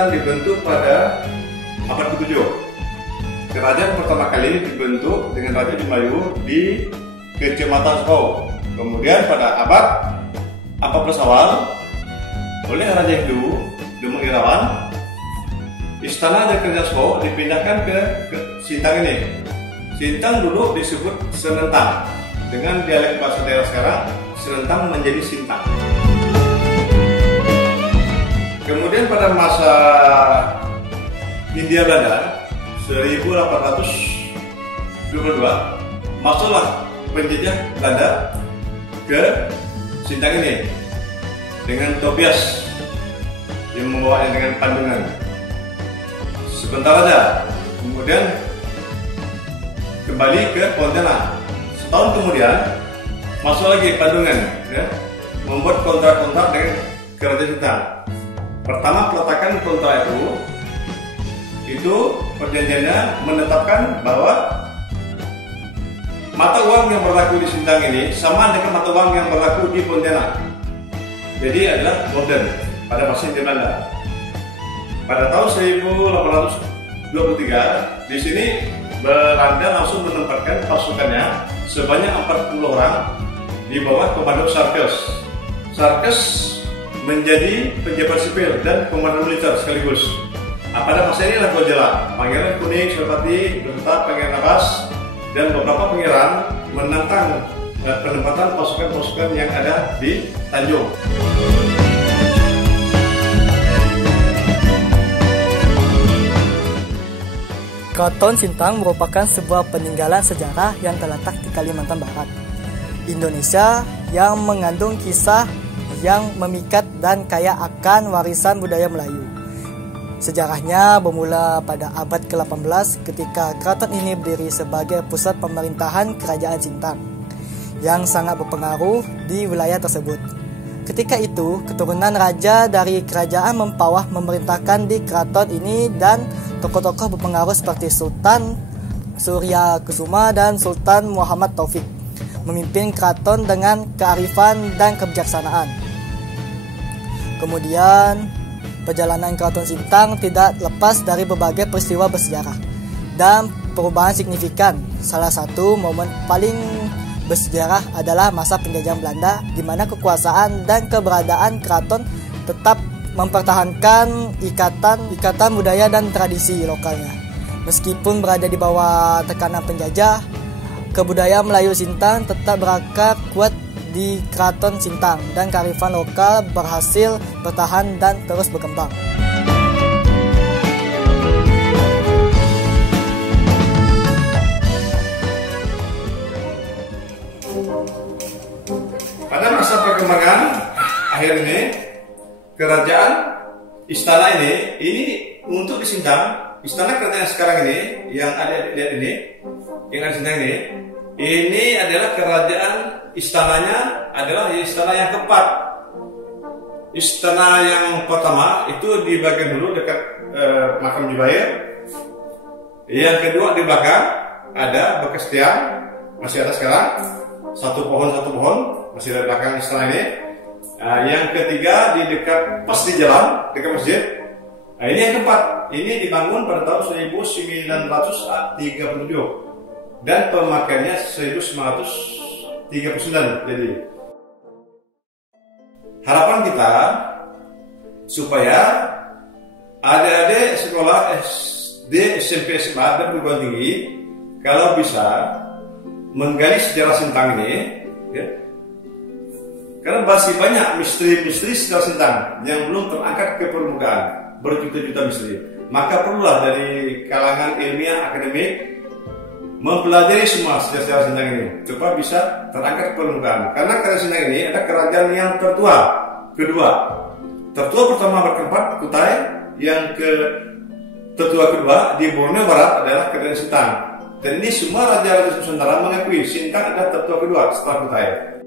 Sintang dibentuk pada abad ke-7. Kerajaan pertama kali dibentuk dengan Raja Jumayu di Kecamatan Sukau. Kemudian pada abad 14 awal oleh Raja Hindu Demang Irawan, istana dari Kerajaan Sukau dipindahkan ke Sintang ini. Sintang dulu disebut Senentang. Dengan dialek bahasa daerah sekarang, Senentang menjadi Sintang. Kemudian pada masa Hindia Belanda 1822, masuklah penjajah Belanda ke Sintang ini dengan Tobias yang membawanya dengan Pandungan. Sebentar saja, kemudian kembali ke Pontianak. Setahun kemudian masuk lagi Pandungan, ya, membuat kontrak-kontrak dengan Kerajaan Sintang. Pertama peletakan kontrak itu perjanjiannya menetapkan bahwa mata uang yang berlaku di Sintang ini sama dengan mata uang yang berlaku di Pontianak. Jadi adalah modern pada masa Hindia Belanda. Pada tahun 1823 di sini Belanda langsung menempatkan pasukannya sebanyak 40 orang di bawah komando Sarkes. Sarkes menjadi pejabat sipil dan komandan militer sekaligus. Pada masa ini adalah Gojala, Pangeran Kuning, Suropati, beserta Pangeran Abbas dan beberapa pangeran menentang penempatan pasukan-pasukan yang ada di Tanjung. Keraton Sintang merupakan sebuah peninggalan sejarah yang terletak di Kalimantan Barat, Indonesia, yang mengandung kisah yang memikat dan kaya akan warisan budaya Melayu. Sejarahnya bermula pada abad ke-18 ketika keraton ini berdiri sebagai pusat pemerintahan Kerajaan Sintang yang sangat berpengaruh di wilayah tersebut. Ketika itu, keturunan raja dari kerajaan Mempawah memerintahkan di keraton ini dan tokoh-tokoh berpengaruh seperti Sultan Surya Kusuma dan Sultan Muhammad Taufik memimpin keraton dengan kearifan dan kebijaksanaan. Kemudian, perjalanan Keraton Sintang tidak lepas dari berbagai peristiwa bersejarah dan perubahan signifikan. Salah satu momen paling bersejarah adalah masa penjajahan Belanda, di mana kekuasaan dan keberadaan keraton tetap mempertahankan ikatan budaya dan tradisi lokalnya. Meskipun berada di bawah tekanan penjajah, kebudayaan Melayu Sintang tetap berakar kuat di Keraton Sintang dan kearifan lokal berhasil bertahan dan terus berkembang. Pada masa perkembangan akhir ini, kerajaan istana ini untuk di Sintang, istana kerajaan sekarang ini yang ada di ini, yang ada di Sintang ini adalah kerajaan istananya adalah istana yang keempat. Istana yang pertama itu di bagian dulu dekat makam Jubair. Yang kedua di belakang ada bekas tiang, masih ada sekarang satu pohon masih ada di belakang istana ini. Yang ketiga di dekat pas di jalan dekat masjid. Ini yang keempat. Ini dibangun pada tahun 1937 dan pemakaiannya 1939. Jadi harapan kita supaya adik-adik sekolah SD, SMP, SMA dan perguruan tinggi kalau bisa menggali sejarah Sintang ini, ya, karena masih banyak misteri-misteri sejarah Sintang yang belum terangkat ke permukaan, berjuta-juta misteri. Maka perlulah dari kalangan ilmiah akademik mempelajari semua sejarah Sintang ini supaya bisa terangkat ke permukaan. Karena kerajaan Sintang ini ada kerajaan yang tertua kedua. Tertua pertama bertempat Kutai, yang tertua kedua di Borneo Barat adalah kerajaan Sintang. Dan ini semua raja-raja Nusantara mengakui Sintang adalah tertua kedua setelah Kutai.